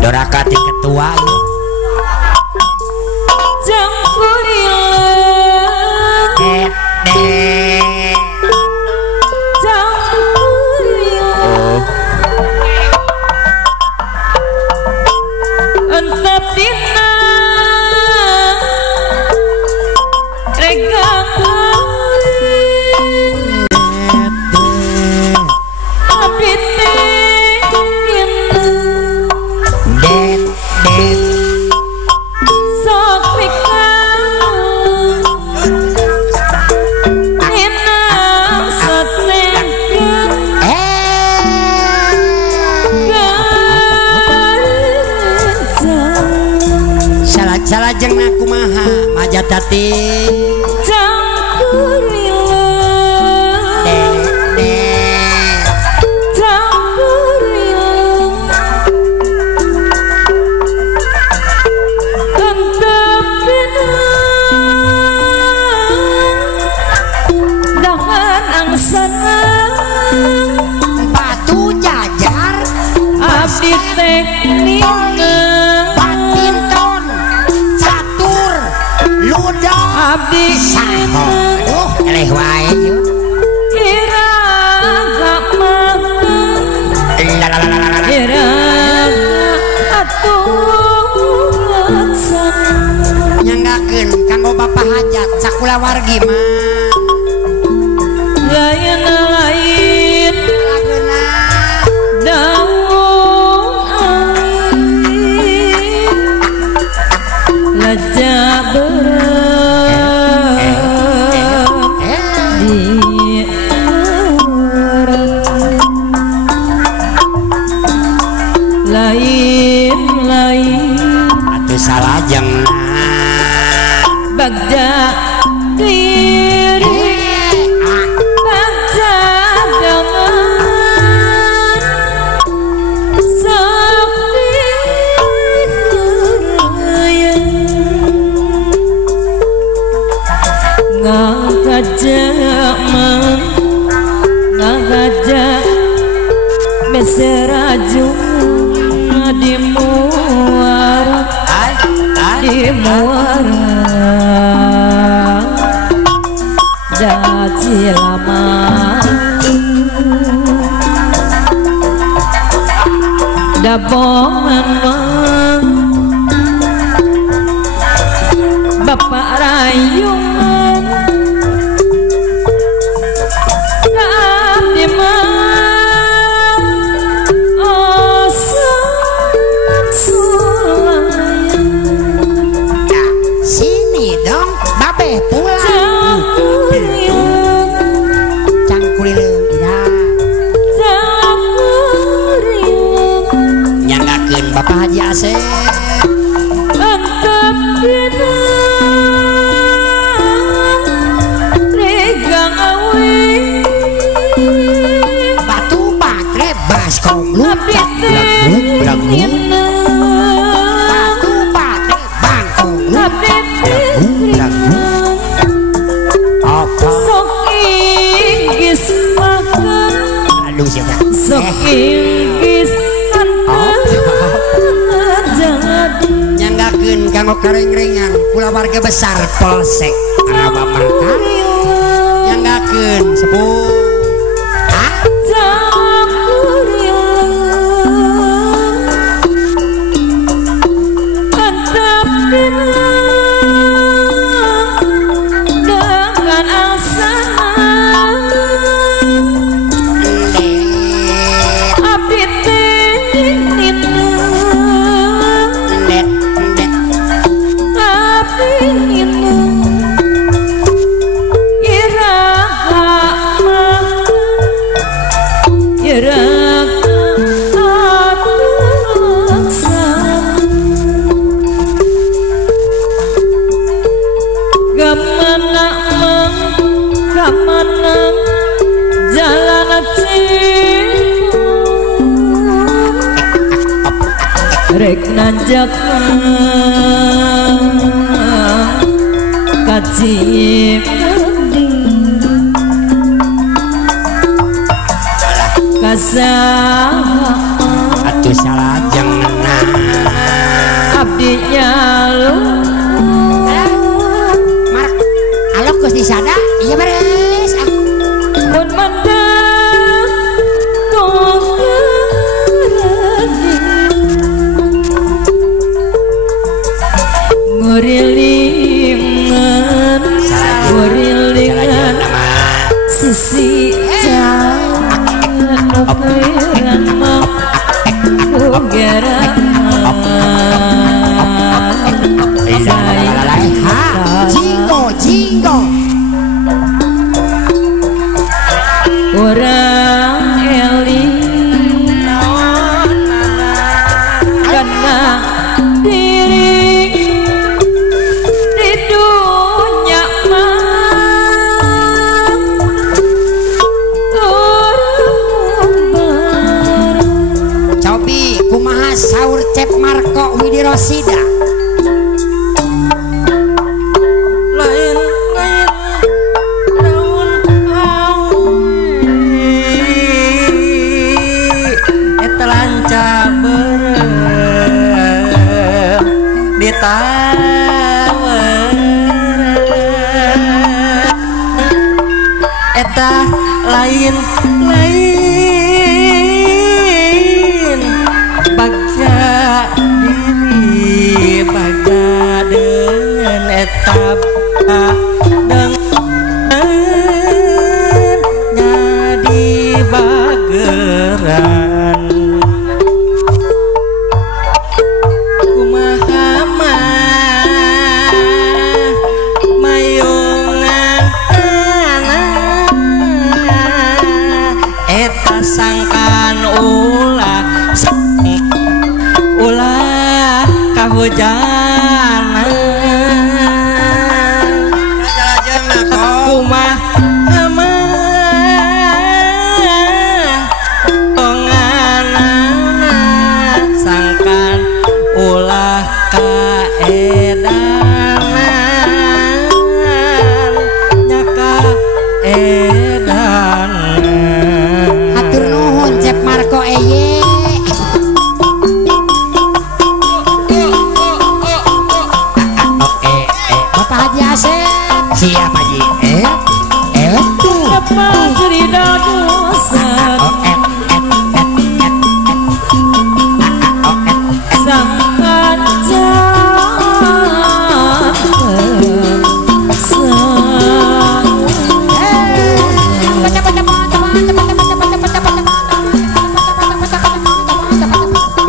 Dorakati ketua yuk. Salajeng aku maha majatati batu jajar abdi teknik abdi saho aduh eleh wae yuk kira gak makan kira atuh laksana nyanggakeun kanggo bapak hajat sakula wargi mah lain lain lageuna daun air lajak salajeng bagja diri bagja dengan sepi ngajak ngajak meseraju di muara di muara daci lama dabongan bapak rayungan Bapak Haji Asep antep dina regang awi batu batre baskong luncak bragu batu batre bangkong luncak bragu apa sok inggis makan aduh siapa sok inggis nyanggakeun kanggo kareng-rengan kula warga besar Polsek Rawa Martan nyanggakeun sepuh rek nanjak kacip kasah atuh salajeng dinyalo Mark alok geus disada iya beres mun mendang ngurilingan ngurilingan sisi jalan operan mau gerak Jingo jingo orang eling karena diri di dunia Cobi kumaha saur Cep Marco Widirosida eta lain bagja diri bagja dengan eta dengan jadi bageran sangkan ulah kahujanan kumah penganana sangkan ulah kaedanan nyaka edan Cep Marco eye Bapak Haji Asep siap Haji tuh Bapak cerita dosa sangat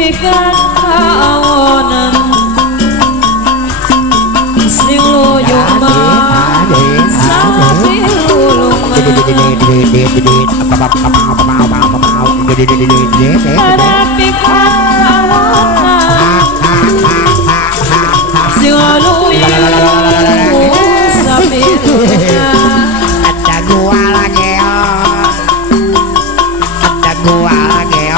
bikin kaonan sing loyoma sapi ulungan pada bikin kaonan sing loyoma sapi ulungan ada gua lagi ada gua lagi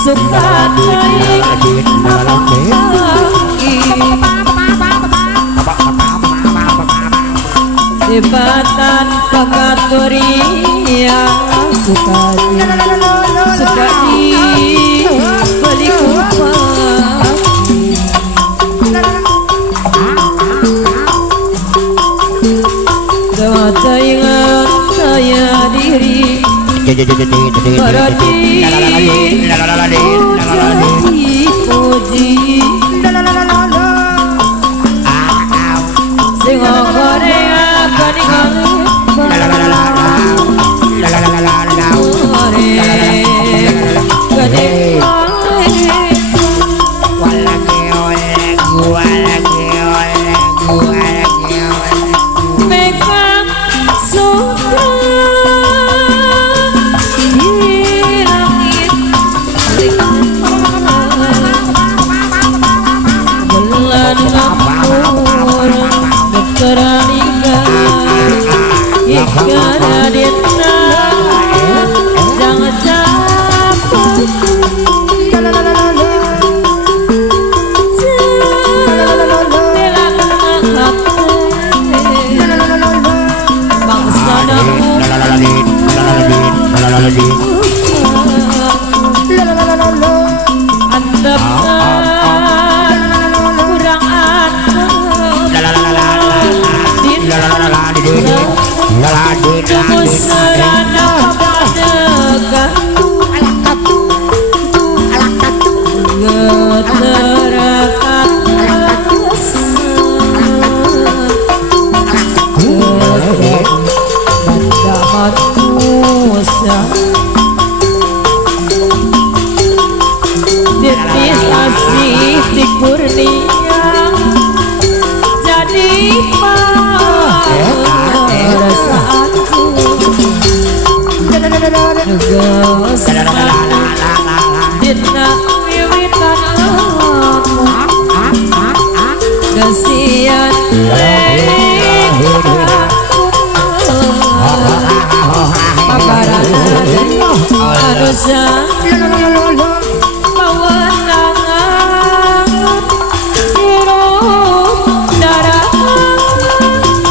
suka baik debatan pakaturi yang suka di balik upah Dewata ingat saya diri Paradi puji Singo Korea kaningali Musa titis asih di kurnia jadi perasaanku ngegosan dina wiwitan kasihan paparan manusia pewenangan hirup darah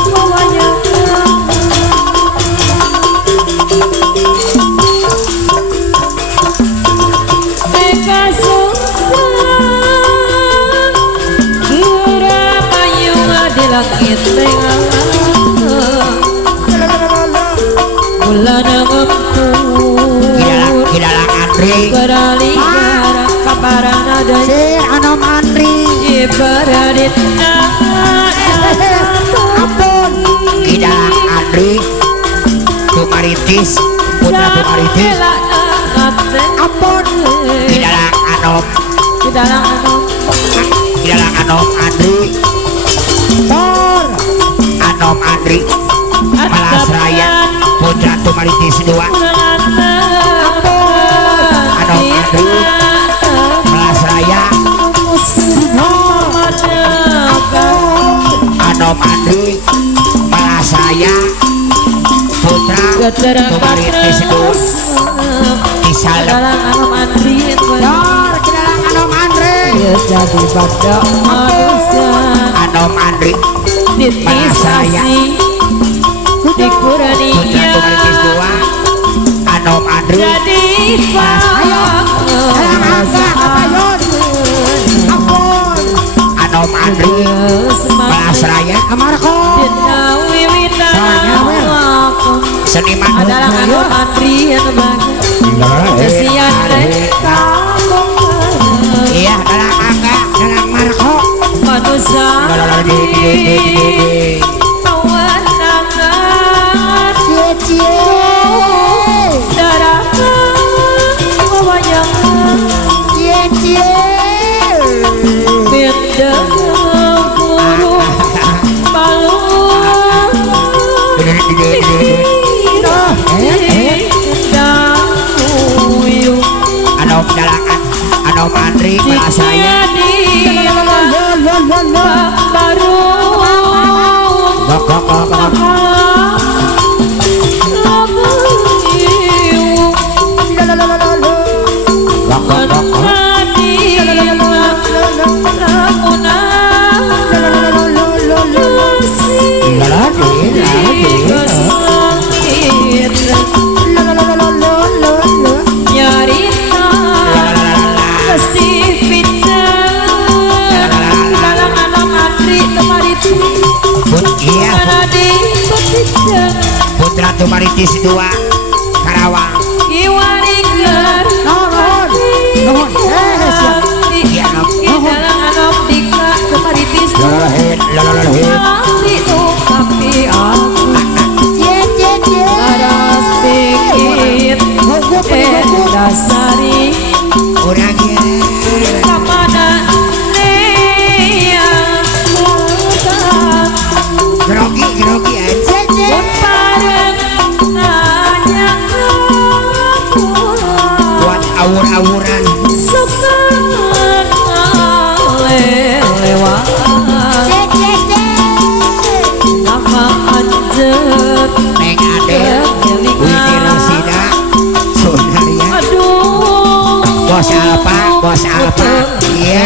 bawahnya mereka suka gerak ayu di langit tengah bulan ngempur Kidalang Andri beralih gara paparan ada Sir Anom Andri ibarat ampun Kidalang Andri Tumaritis Putra Tumaritis ampun Kidalang Anom Kidalang Anom Andri Por Anom Andri Malas Raya Putra Tumaritis 2 Anom Andri Malas Raya Anom Andri Malas Raya Putra Tumaritis 2 Kisalam Anom Andri Dor Kidalang Anom Andri jadi pada manusia Anom Andri Malas Raya di kurnia Putra Tumaritis 2 Anom Andri jadi Anom Andri Malas Raya Amarko Seniman adalah Anom Andri yang bangga kesian kamu iya dalam angga dalam Marko manusia pewenangan darah bawahnya beda guru balung Anom dalangan Anom Andri Malas Raya baru Putra Tumaritis 2 Karawang Iwaringgar Nuhun dalam anom dika Tumaritis tapi aku laras pikir dasari kemana yang grogi aja buat awur-awuran lewat nama anjet Neng Ade Widi Rosida Sunaria aduh Bos Alpa iya